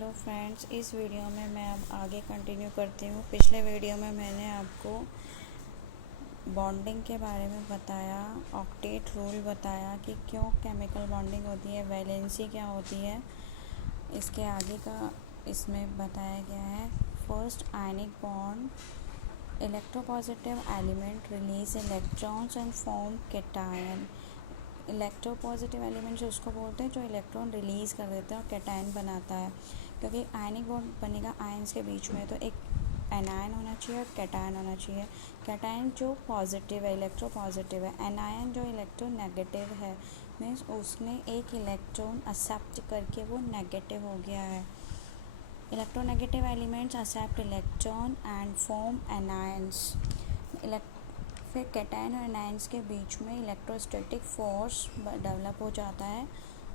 Hello friends, इस video में मैं अब आगे कंटिन्यू करती हूँ। पिछले वीडियो में मैंने आपको बॉन्डिंग के बारे में बताया, ऑक्टेट रूल बताया कि क्यों केमिकल बॉन्डिंग होती है, वैलेंसी क्या होती है। इसके आगे का इसमें बताया गया है। First, ionic bond, electropositive element release electrons and form cation. Electropositive elements उसको बोलते हैं जो इलेक्ट्रॉन रिलीज़ कर देते हैं और कैटायन बनाता है। क्योंकि आयनिक बॉन्ड बनेगा आयन्स के बीच में, तो एक एनायन होना चाहिए और कैटायन होना चाहिए। कैटायन जो पॉजिटिव है, इलेक्ट्रो पॉजिटिव है। एनायन जो इलेक्ट्रो नेगेटिव है, मीन्स उसने एक इलेक्ट्रॉन एक्सेप्ट करके वो नेगेटिव हो गया है। Electronegative elements accept electron and form anions. फिर कैटायन और एनायंस के बीच में इलेक्ट्रोस्टैटिक फोर्स डेवलप हो जाता है,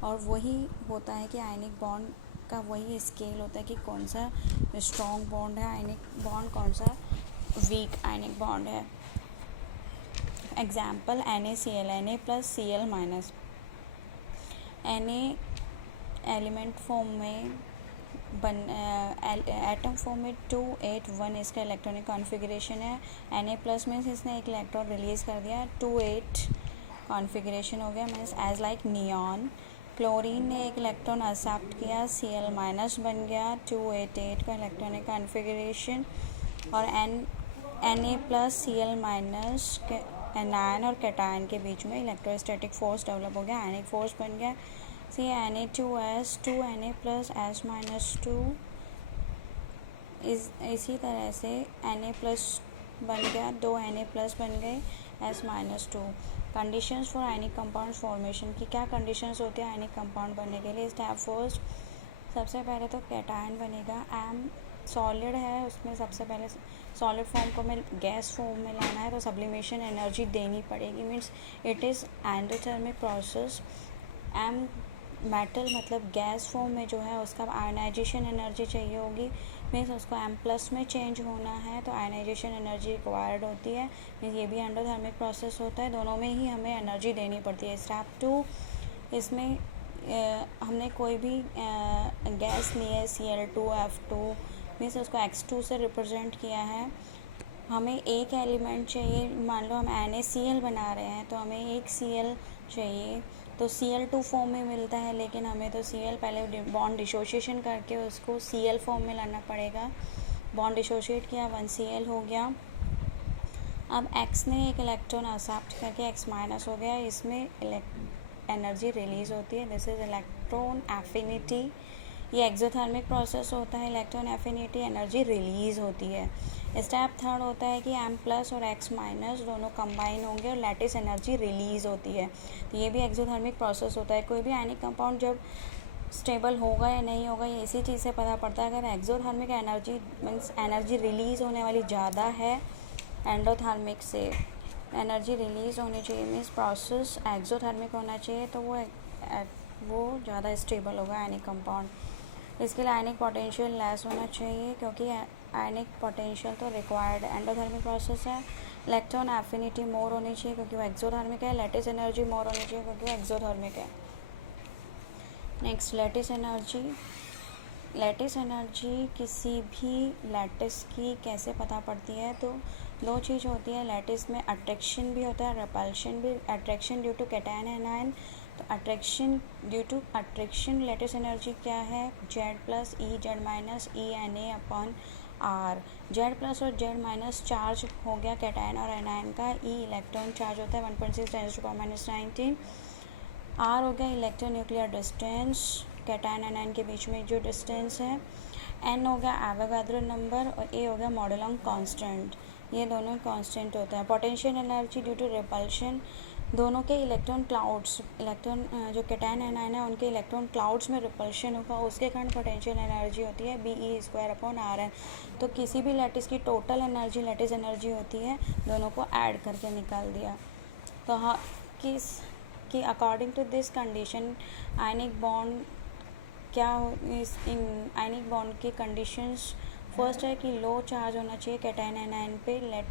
और वही होता है कि आयनिक बॉन्ड का वही स्केल होता है कि कौन सा स्ट्रॉन्ग बॉन्ड है आयनिक बॉन्ड, कौन सा वीक आयनिक बॉन्ड है। Example NaCl, Na plus Cl minus. Na element form में एटम फॉर्म में 281 इसका इलेक्ट्रॉनिक कॉन्फ़िगरेशन है। Na प्लस मीन्स इसने एक इलेक्ट्रॉन रिलीज़ कर दिया, 28 कॉन्फ़िगरेशन हो गया, means as like neon. Chlorine ने एक इलेक्ट्रॉन एक्सेप्ट किया, Cl माइनस बन गया, 288 का इलेक्ट्रॉनिक कॉन्फ़िगरेशन। और Na plus Cl minus anion और कैटायन के बीच में इलेक्ट्रोस्टैटिक फोर्स डेवलप हो गया, आयनिक फोर्स बन गया। Na2S 2Na plus S minus 2। इसी तरह से Na प्लस बन गया, 2 Na प्लस बन गए, S minus 2। Conditions for ionic compound formation की क्या कंडीशंस होती है आयनिक कंपाउंड बनने के लिए। स्टेप फर्स्ट, सबसे पहले तो कैटायन बनेगा। एम सॉलिड है, उसमें सबसे पहले सॉलिड फॉर्म को हमें गैस फॉर्म में लाना है, तो सब्लिमेशन एनर्जी देनी पड़ेगी, means it is endothermic process. M metal मतलब गैस फॉर्म में जो है उसका आयनाइजेशन एनर्जी चाहिए होगी, मीन्स उसको M प्लस में चेंज होना है, तो आयनाइजेशन एनर्जी रिक्वायर्ड होती है। मीन्स ये भी एंडोथर्मिक प्रोसेस होता है, दोनों में ही हमें एनर्जी देनी पड़ती है। स्टेप 2, इसमें हमने कोई भी गैस ली है, Cl2F2, मीन्स उसको X2 से रिप्रेजेंट किया है। हमें एक एलिमेंट चाहिए, मान लो हम NaCl बना रहे हैं, तो हमें एक Cl चाहिए, तो Cl2 फॉर्म में मिलता है, लेकिन हमें तो Cl पहले बॉन्ड डिसोशिएशन करके उसको Cl फॉर्म में लाना पड़ेगा। बॉन्ड डिसोशिएट किया, 1Cl हो गया। अब X ने एक इलेक्ट्रॉन एक्सेप्ट करके X माइनस हो गया, इसमें एनर्जी रिलीज़ होती है, दिस इज़ इलेक्ट्रॉन एफिनिटी। ये एक्सोथर्मिक प्रोसेस होता है, इलेक्ट्रॉन एफिनिटी, एनर्जी रिलीज़ होती है। स्टेप थर्ड होता है कि M प्लस और X माइनस दोनों कंबाइन होंगे और लैटिस एनर्जी रिलीज़ होती है, तो ये भी एक्सोथर्मिक प्रोसेस होता है। कोई भी आयनिक कंपाउंड जब स्टेबल होगा या नहीं होगा, ये इसी चीज़ से पता पड़ता है। अगर exothermic energy means energy release होने वाली ज़्यादा है एंडोथर्मिक से, एनर्जी रिलीज़ होनी चाहिए, मीन्स प्रोसेस एक्सोथर्मिक होना चाहिए, तो वो ज़्यादा स्टेबल होगा आयनिक कंपाउंड। इसके लिए आयनिक पोटेंशियल लेस होना चाहिए, क्योंकि आयनिक पोटेंशियल तो रिक्वायर्ड एंडोथर्मिक प्रोसेस है। इलेक्ट्रॉन एफिनिटी मोर होनी चाहिए क्योंकि वो एक्सोथर्मिक है। लैटिस एनर्जी मोर होनी चाहिए क्योंकि वो एक्सोथर्मिक है। Next, lattice energy. Lattice energy किसी भी लैटिस की कैसे पता पड़ती है, तो दो चीज़ होती है लैटिस में, अट्रैक्शन भी होता है, रिपल्शन भी। Attraction due to cation anion, तो attraction due to attraction lattice energy क्या है, Z plus E Z minus E Na upon R। Z plus और Z माइनस चार्ज हो गया कैटायन और एनायन का, E इलेक्ट्रॉन चार्ज होता है 1.6 × 10⁻⁹। R हो गया electro nuclear distance, cation anion के बीच में जो डिस्टेंस है। N हो गया एवोगाद्रो नंबर, और A हो गया मॉडुलम कांस्टेंट, ये दोनों कांस्टेंट होता है। Potential energy due to repulsion, दोनों के इलेक्ट्रॉन क्लाउड्स, इलेक्ट्रॉन जो कैटायन एनायन है उनके इलेक्ट्रॉन क्लाउड्स में रिपल्शन होगा, उसके कारण पोटेंशियल एनर्जी होती है Be²/Rn। तो किसी भी लैटिस की टोटल एनर्जी लैटिस एनर्जी होती है, दोनों को ऐड करके निकाल दिया। तो हाँ, कि according to this condition ionic bond क्या आयनिक बॉन्ड की कंडीशंस, फर्स्ट है कि लो चार्ज होना चाहिए कैटायन एनायन पे।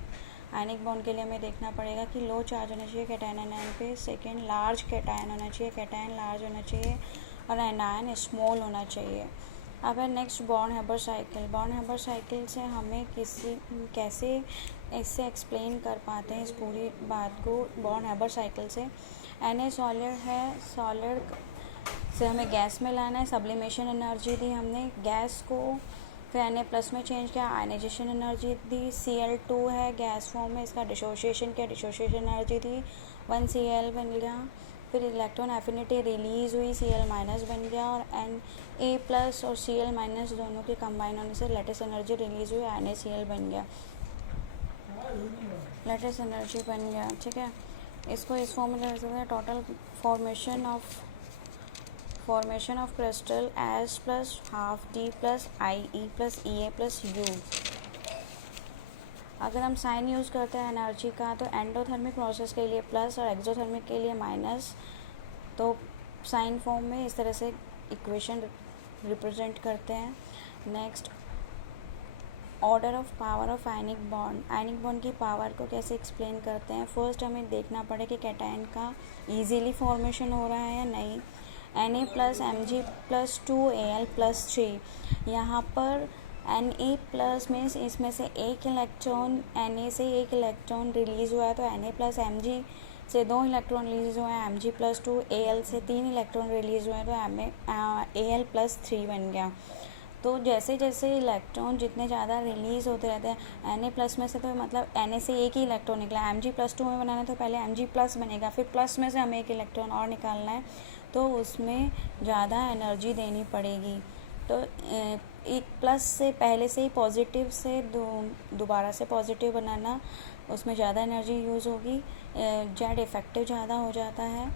आयनिक बॉन्ड के लिए हमें देखना पड़ेगा कि लो चार्ज होना चाहिए कैटायन एनायन पे। सेकेंड, लार्ज कैटायन होना चाहिए, कैटायन लार्ज होना चाहिए और एनायन स्मॉल होना चाहिए। अब है next born-Haber cycle. Born-Haber cycle से हमें कैसे इससे एक्सप्लेन कर पाते हैं इस पूरी बात को बॉर्न-हैबर साइकिल से। Na सॉलिड है, सॉलिड से हमें गैस में लाना है, सब्लिमेशन एनर्जी दी हमने गैस को, फिर Na प्लस में चेंज किया, आयनाइजेशन एनर्जी दी। Cl2 है गैस फॉर्म में, इसका डिसोसिएशन किया, डिसोसिएशन एनर्जी दी, 1Cl बन गया। फिर इलेक्ट्रॉन एफिनिटी रिलीज़ हुई, Cl माइनस बन गया, और Na प्लस और Cl माइनस दोनों के कंबाइन होने से लेटिस एनर्जी रिलीज़ हुई, NaCl बन गया, लेटिस एनर्जी बन गया। ठीक है, इसको इस फॉर्म में लिख सकते हैं, total formation of crystal S plus half D plus IE plus EA plus U। अगर हम साइन यूज़ करते हैं एनर्जी का तो एंडोथर्मिक प्रोसेस के लिए प्लस और एक्सोथर्मिक के लिए माइनस, तो साइन फॉर्म में इस तरह से इक्वेशन रिप्रेजेंट करते हैं। Next, order of power of ionic bond. Ionic bond की पावर को कैसे एक्सप्लेन करते हैं। फर्स्ट हमें देखना पड़े कि कैटायन का इजीली फॉर्मेशन हो रहा है या नहीं। Na plus Mg plus 2Al plus 3, यहाँ पर Na प्लस मीन्स इसमें से एक इलेक्ट्रॉन Na से एक इलेक्ट्रॉन रिलीज़ हुआ है, तो Na प्लस Mg से 2 इलेक्ट्रॉन रिलीज़ हुए हैं, Mg प्लस 2Al से 3 इलेक्ट्रॉन रिलीज़ हुए हैं, तो Al प्लस 3 बन गया। तो जैसे जैसे इलेक्ट्रॉन जितने ज़्यादा रिलीज़ होते रहते हैं, Na प्लस में से तो मतलब Na से एक ही इलेक्ट्रॉन निकला, Mg प्लस 2 में बनाना है तो पहले Mg प्लस बनेगा, फिर प्लस में से हमें एक इलेक्ट्रॉन और निकालना है, तो उसमें ज़्यादा एनर्जी देनी पड़ेगी। तो एक प्लस से पहले से ही पॉजिटिव से दोबारा से पॉजिटिव बनाना, उसमें ज़्यादा एनर्जी यूज़ होगी, जेड इफ़ेक्टिव ज़्यादा हो जाता है।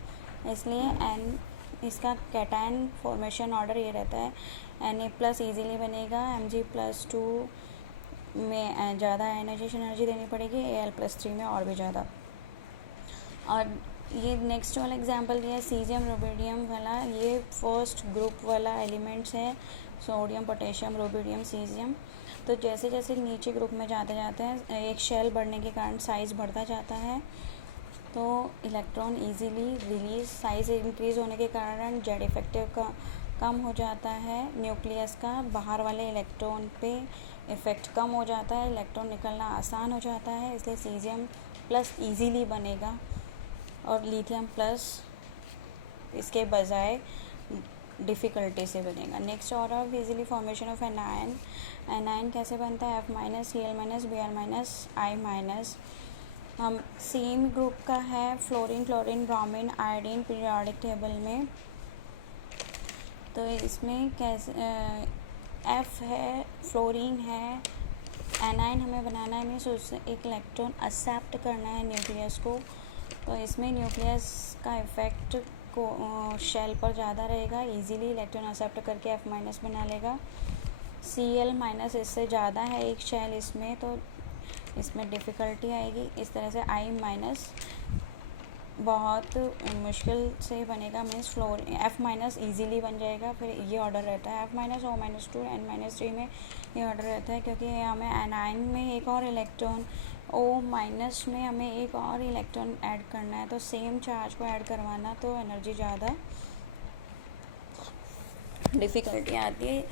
इसलिए इसका कैटायन फॉर्मेशन ऑर्डर ये रहता है, Na प्लस ईजीली बनेगा, Mg प्लस 2 में ज़्यादा आयनाइजेशन एनर्जी देनी पड़ेगी, Al प्लस 3 में और भी ज़्यादा। और ये नेक्स्ट वाला एग्जांपल दिया है सीजियम रुबिडियम वाला, ये फर्स्ट ग्रुप वाला एलिमेंट्स है, सोडियम पोटेशियम रुबिडियम सीजियम। तो जैसे जैसे नीचे ग्रुप में जाते जाते हैं, एक शेल बढ़ने के कारण साइज़ बढ़ता जाता है, तो electron easily release, size increase होने के कारण जेड इफेक्टिव का कम हो जाता है, न्यूक्लियस का बाहर वाले इलेक्ट्रॉन पे इफ़ेक्ट कम हो जाता है, इलेक्ट्रॉन निकलना आसान हो जाता है, इसलिए सीजियम प्लस ईजीली बनेगा और लिथियम प्लस इसके बजाय डिफ़िकल्टी से बनेगा। Next order of easily formation of anion. Anion कैसे बनता है, F minus Cl minus Br minus I minus. हम सेम ग्रुप का है, fluorine chlorine bromine iodine periodic table में, तो इसमें कैसे F है, फ्लोरीन है, एनायन हमें बनाना है, मीन्स उससे एक इलेक्ट्रॉन एक्सेप्ट करना है न्यूक्लियस को, तो इसमें न्यूक्लियस का इफ़ेक्ट को शेल पर ज़्यादा रहेगा, इजीली इलेक्ट्रॉन एक्सेप्ट करके F माइनस बना लेगा। Cl माइनस इससे ज़्यादा है एक शेल इसमें, तो इसमें डिफ़िकल्टी आएगी। इस तरह से I माइनस बहुत मुश्किल से बनेगा, मीन्स F माइनस ईजीली बन जाएगा। फिर ये ऑर्डर रहता है F minus O minus 2 N minus 3 में ये ऑर्डर रहता है, क्योंकि हमें एनायन में एक और इलेक्ट्रॉन, O माइनस में हमें एक और इलेक्ट्रॉन ऐड करना है, तो सेम चार्ज को ऐड करवाना, तो एनर्जी ज़्यादा डिफ़िकल्टी आती है,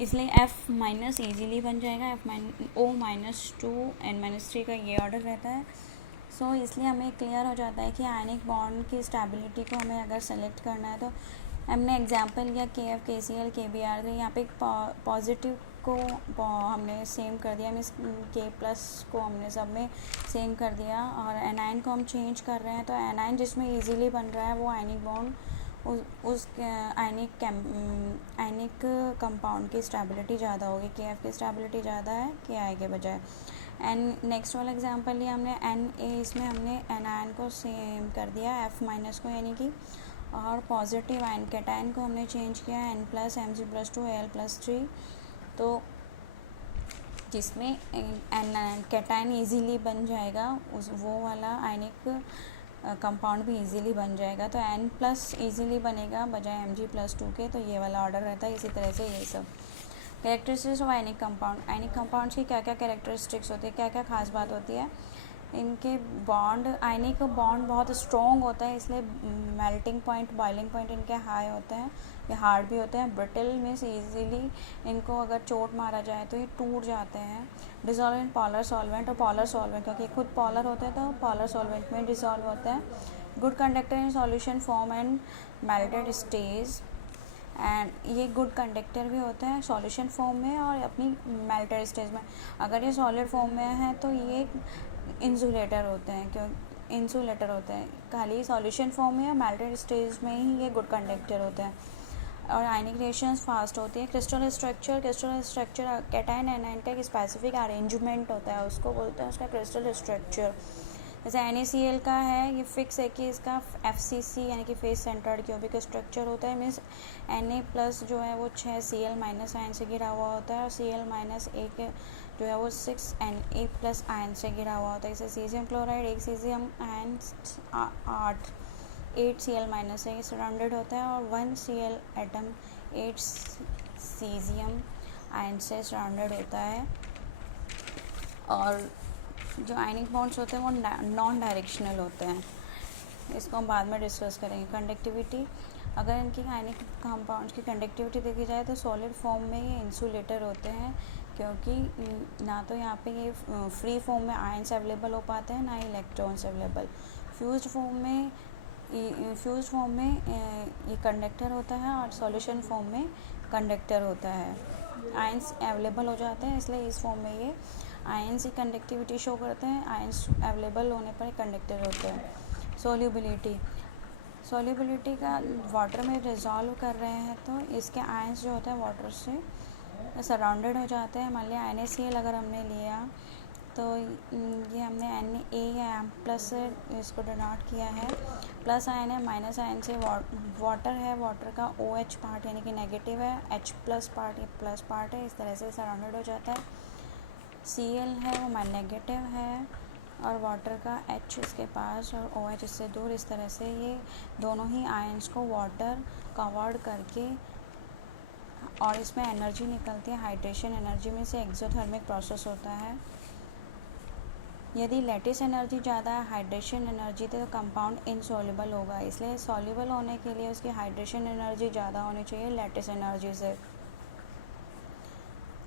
इसलिए F माइनस ईजीली बन जाएगा। O माइनस 2 N माइनस 3 का ये ऑर्डर रहता है। सो इसलिए हमें क्लियर हो जाता है कि आयनिक बॉन्ड की स्टेबिलिटी को हमें अगर सेलेक्ट करना है, तो हमने एग्जांपल लिया KF KCl KBr, तो यहाँ पे पॉजिटिव को हमने सेम कर दिया, मीन्स K प्लस को हमने सब में सेम कर दिया, और एनायन को हम चेंज कर रहे हैं, तो एनायन जिसमें इजीली बन रहा है वो आयनिक बॉन्ड उस आयनिक कंपाउंड की स्टेबिलिटी ज़्यादा होगी, KF की स्टेबिलिटी ज़्यादा है KI के बजाय। एंड नेक्स्ट वाला एग्जांपल लिया हमने Na, इसमें हमने एनायन को सेम कर दिया F माइनस को, यानी कि, और पॉजिटिव आयन कैटायन को हमने चेंज किया N plus Mg plus 2 Al plus 3, तो जिसमें कैटायन इजीली बन जाएगा, वो वाला आयनिक कंपाउंड भी इजीली बन जाएगा, तो N प्लस ईजीली बनेगा बजाय Mg प्लस 2 के, तो ये वाला ऑर्डर रहता है। इसी तरह से ये सब characteristics of ionic compound. Ionic compounds की क्या क्या कैरेक्टरिस्टिक्स होती है, क्या क्या खास बात होती है। इनके बॉन्ड, आयनिक बॉन्ड बहुत स्ट्रॉन्ग होता है, इसलिए मेल्टिंग पॉइंट, बॉइलिंग पॉइंट इनके हाई होते हैं, ये हार्ड भी होते हैं। ब्रिटल मीन्स ईजीली इनको अगर चोट मारा जाए तो ये टूट जाते हैं। डिजॉल्व इन पॉलर सॉल्वेंट और पॉलर सॉल्वेंट, क्योंकि खुद पॉलर होते हैं तो पॉलर सॉल्वेंट में डिजॉल्व होते हैं। Good conductor in solution form and melted stage, and ये गुड कंडक्टर भी होते हैं सॉल्यूशन फॉर्म में और अपनी मेल्टेड स्टेज में। अगर ये सॉलिड फॉर्म में है तो ये इंसुलेटर होते हैं, इंसुलेटर होते हैं। खाली सॉल्यूशन फॉर्म में या मेल्टेड स्टेज में ही ये गुड कंडक्टर होते हैं। और आयनिक रिएक्शंस फास्ट होती है। क्रिस्टल स्ट्रक्चर कैटायन एनायन का एक स्पेसिफिक अरेंजमेंट होता है, उसको बोलते हैं उसका क्रिस्टल स्ट्रक्चर। जैसे NaCl का है, ये फिक्स है कि इसका FCC यानी कि फेस सेंटर्ड क्यूबिक स्ट्रक्चर होता है। मीन्स Na+ जो है वो 6 Cl- आयन से घिरा हुआ होता है और Cl- एक जो है वो 6 Na+ आयन से घिरा हुआ होता है। जैसे सीजियम क्लोराइड, एक सीजियम आयन 8 Cl- से सराउंडेड होता है और 1 Cl एटम 8 सीजियम आयन से सराउंडेड होता है। और जो आयनिक बॉन्ड्स होते हैं वो नॉन डायरेक्शनल होते हैं, इसको हम बाद में डिस्कस करेंगे। कंडक्टिविटी, अगर इनकी आयनिक कंपाउंड्स की कंडक्टिविटी देखी जाए तो सॉलिड फॉर्म में ये इंसुलेटर होते हैं, क्योंकि ना तो यहाँ पे ये फ्री फॉर्म में आयन्स अवेलेबल हो पाते हैं, ना ही इलेक्ट्रॉन्स अवेलेबल। फ्यूज्ड फॉर्म में ये कंडक्टर होता है और सॉल्यूशन फॉर्म में कंडक्टर होता है। आयन्स अवेलेबल हो जाते हैं, इसलिए इस फॉर्म में ये आयन्स की कंडक्टिविटी शो करते हैं। आयन्स अवेलेबल होने पर कंडक्टर होते हैं। सॉल्युबिलिटी का वाटर में रिजॉल्व कर रहे हैं तो इसके आयन्स जो होते हैं वाटर से सराउंडेड हो जाते हैं। मान लिया NaCl अगर हमने लिया तो ये हमने Na या M+ से इसको डिनोट किया है। प्लस आयन है, माइनस आयन से वाटर है, वाटर का OH पार्ट यानी कि नेगेटिव है, H+ पार्ट ये प्लस पार्ट है, इस तरह से सराउंडेड हो जाता है। Cl है वो नेगेटिव है और वाटर का H इसके पास और OH इससे दूर, इस तरह से ये दोनों ही आयन्स को वाटर कवर्ड करके, और इसमें एनर्जी निकलती है हाइड्रेशन एनर्जी में से, एक्सोथर्मिक प्रोसेस होता है। यदि लैटिस एनर्जी ज़्यादा है, हाइड्रेशन एनर्जी, तो कंपाउंड इनसॉल्युबल होगा, इसलिए सॉल्युबल होने के लिए उसकी हाइड्रेशन एनर्जी ज़्यादा होनी चाहिए लैटिस एनर्जी से।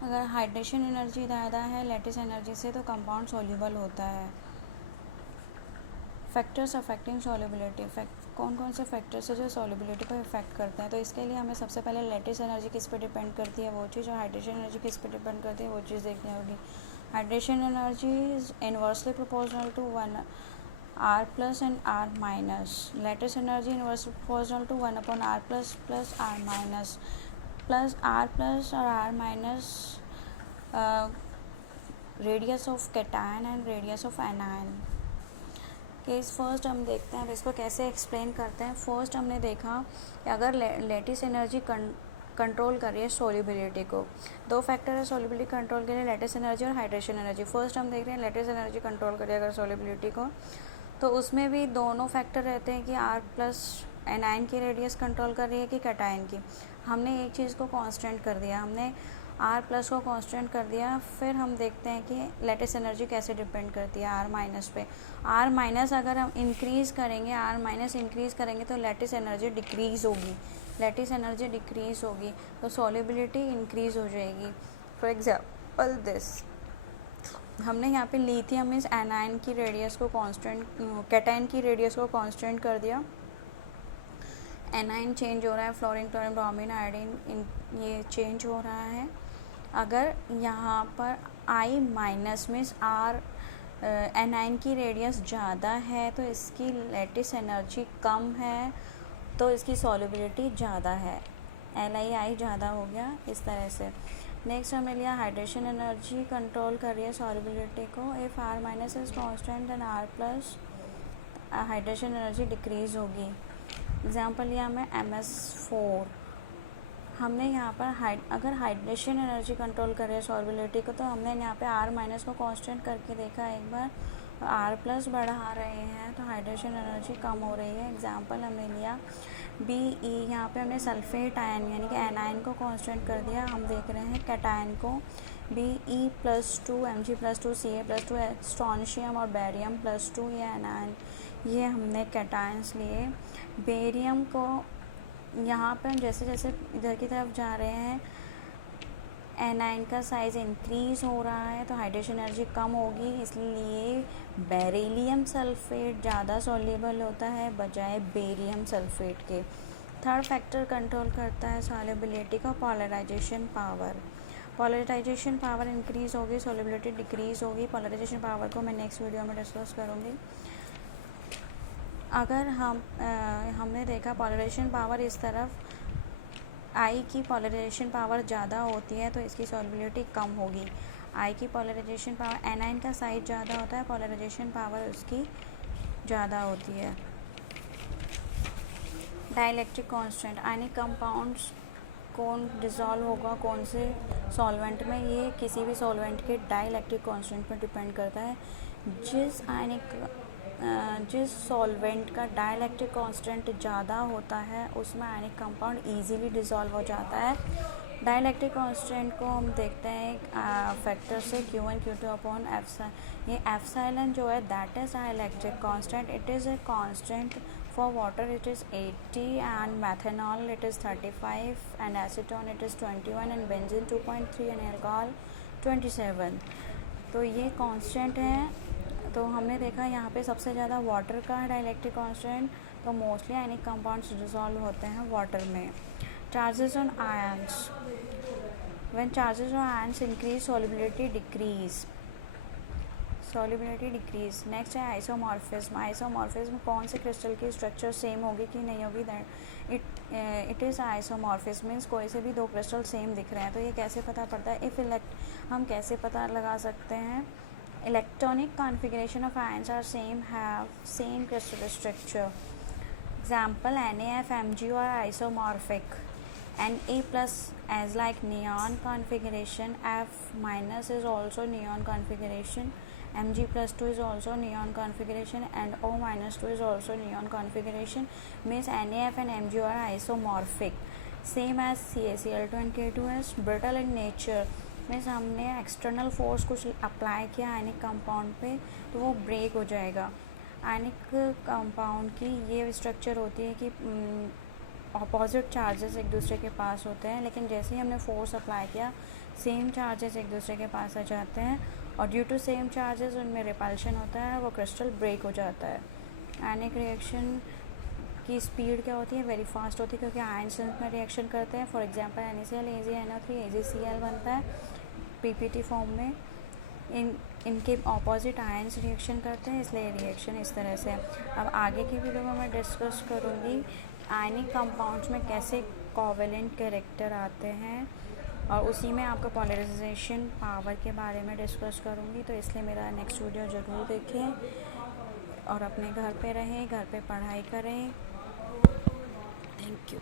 अगर हाइड्रेशन एनर्जी ज़्यादा है लैटिस एनर्जी से तो कंपाउंड सॉल्युबल होता है। फैक्टर्स अफेक्टिंग सॉल्युबिलिटी, कौन कौन से फैक्टर्स है जो सॉल्युबिलिटी को इफेक्ट करते हैं, तो इसके लिए हमें सबसे पहले लैटिस एनर्जी किस पे डिपेंड करती है वो चीज़, और हाइड्रेशन एनर्जी किस पे डिपेंड करती है वो चीज़ देखनी होगी। Hydration energy is inversely proportional to 1 R+ and R-, lattice energy inversely proportional to 1/R+ + R-, plus R+ और R- radius of cation and radius of anion. Case first हम देखते हैं, अब इसको कैसे एक्सप्लेन करते हैं। फर्स्ट हमने देखा कि अगर लैटिस एनर्जी कंट्रोल कर रही है सोल्यूबिलिटी को, दो फैक्टर है सोल्यूबिलिटी कंट्रोल के लिए, लैटिस एनर्जी और हाइड्रेशन एनर्जी। फर्स्ट हम देख रहे हैं लैटिस एनर्जी कंट्रोल कर रही है अगर सोल्यूबिलिटी को, तो उसमें भी दोनों फैक्टर रहते हैं कि R+ एनायन की रेडियस कंट्रोल कर रही है कि कैटायन की। हमने एक चीज़ को कांस्टेंट कर दिया, हमने R+ को कांस्टेंट कर दिया। फिर हम देखते हैं कि लैटिस एनर्जी कैसे डिपेंड करती है R- पे। R- अगर हम इंक्रीज़ करेंगे, R- इंक्रीज़ करेंगे तो लैटिस एनर्जी डिक्रीज़ होगी, लैटिस एनर्जी डिक्रीज़ होगी तो सॉल्युबिलिटी इंक्रीज़ हो जाएगी। फॉर एग्जाम्पल दिस, हमने यहाँ पे लिथियम मीन्स एनायन की रेडियस को कांस्टेंट, कैटायन की रेडियस को कांस्टेंट कर दिया। एनायन चेंज हो रहा है, फ्लोरीन, क्लोरीन, ब्रोमीन, आयोडीन ये चेंज हो रहा है। अगर यहाँ पर I- मीन्स R एनायन की रेडियस ज़्यादा है तो इसकी लैटिस एनर्जी कम है तो इसकी सॉल्युबिलिटी ज़्यादा है, LI ज़्यादा हो गया इस तरह से। नेक्स्ट हमने लिया हाइड्रेशन एनर्जी कंट्रोल कर रही है सॉल्युबिलिटी को। If R- is constant and R+ hydration energy decrease होगी। एग्जांपल लिया हमें MS4। हमने यहाँ पर अगर हाइड्रेशन एनर्जी कंट्रोल कर रहे हैं सॉल्युबिलिटी को, तो हमने यहाँ पे R- को कांस्टेंट करके देखा एक बार, R+ बढ़ा रहे हैं तो हाइड्रेशन एनर्जी कम हो रही है। एग्जांपल हमने लिया बी ई, यहाँ पे हमने सल्फेट आयन यानी कि एनायन को कांस्टेंट कर दिया। हम देख रहे हैं कैटायन को Be+2 Mg+2 Ca+2 स्ट्रोंशियम और बेरियम +2, ये एनायन, ये हमने कैटायंस लिए। बेरियम को यहाँ पे हम जैसे जैसे इधर की तरफ जा रहे हैं एनायन का साइज़ इंक्रीज हो रहा है तो हाइड्रेशन एनर्जी कम होगी, इसलिए बेरिलियम सल्फेट ज़्यादा सॉल्युबल होता है बजाय बेरियम सल्फेट के। थर्ड फैक्टर कंट्रोल करता है सॉल्युबिलिटी का, polarisation power. Polarisation power increase होगी, सॉल्युबिलिटी डिक्रीज होगी। पोलराइजेशन पावर को मैं नेक्स्ट वीडियो में डिस्कस करूँगी। अगर हमने देखा पोलराइजेशन पावर इस तरफ आई की पोलराइजेशन पावर ज़्यादा होती है तो इसकी सॉल्युबिलिटी कम होगी। आई की पोलराइजेशन पावर, एनायन का साइज ज़्यादा होता है, पोलराइजेशन पावर उसकी ज़्यादा होती है। डाइलेक्ट्रिक कांस्टेंट, आयनिक कंपाउंड्स कौन डिज़ोल्व होगा कौन से सॉल्वेंट में, ये किसी भी सॉल्वेंट के डाइलेक्ट्रिक कांस्टेंट पर डिपेंड करता है। जिस सॉल्वेंट का डाइलेक्ट्रिक कांस्टेंट ज़्यादा होता है उसमें आयनिक कंपाउंड इजीली डिज़ोल्व हो जाता है। डाइलेक्ट्रिक कांस्टेंट को हम देखते हैं फैक्टर से Q1 Q2 अपॉन एप्सिलॉन। ये एप्सिलॉन जो है that is dielectric constant, it is a constant for water it is 80 and methanol it is 35 and acetone it is 21 and benzene 2.3 and alcohol 27। तो ये कांस्टेंट है। तो हमने देखा यहाँ पे सबसे ज़्यादा वाटर का है डाइलेक्ट्रिक कांस्टेंट, तो मोस्टली आयनिक कंपाउंड्स डिसॉल्व होते हैं वाटर में। Charges on ions, when charges on ions increase solubility decrease, solubility decrease. Next है आइसोमॉर्फिज्म। आइसोमॉर्फिज्म कौन से क्रिस्टल की स्ट्रक्चर सेम होगी कि नहीं होगी, that it is isomorphism means कोई से भी दो क्रिस्टल सेम दिख रहे हैं। तो ये कैसे पता पड़ता है, हम कैसे पता लगा सकते हैं, electronic configuration of ions are same, have same crystal structure. Example NaF Mg और isomorphic. Na+ as like neon configuration, F- is also neon configuration, Mg+2 is also neon configuration and O-2 is also neon configuration, means NaF and Mg are isomorphic, same as CaCl2 and K2S। brittle in nature means हमने external force कुछ apply किया ionic compound पे तो वो break हो जाएगा। Ionic compound की ये स्ट्रक्चर होती है कि अपोजिट चार्जेस एक दूसरे के पास होते हैं, लेकिन जैसे ही हमने फोर्स अप्लाई किया सेम चार्जेस एक दूसरे के पास आ जाते हैं और ड्यू टू सेम चार्जेस उनमें रिपल्शन होता है, वो क्रिस्टल ब्रेक हो जाता है। आयनिक रिएक्शन की स्पीड क्या होती है, वेरी फास्ट होती है क्योंकि आयंस में रिएक्शन करते हैं। For example NaCl AgNO3 AgCl बनता है PPT फॉर्म में। इनके ऑपोजिट आयंस रिएक्शन करते हैं, इसलिए रिएक्शन इस तरह से। अब आगे की वीडियो में मैं डिस्कस करूँगी आयनिक कंपाउंड्स में कैसे कोवेलेंट कैरेक्टर आते हैं और उसी में आपको पोलराइजेशन पावर के बारे में डिस्कस करूँगी। तो इसलिए मेरा नेक्स्ट वीडियो ज़रूर देखें और अपने घर पे रहें, घर पे पढ़ाई करें। Thank you.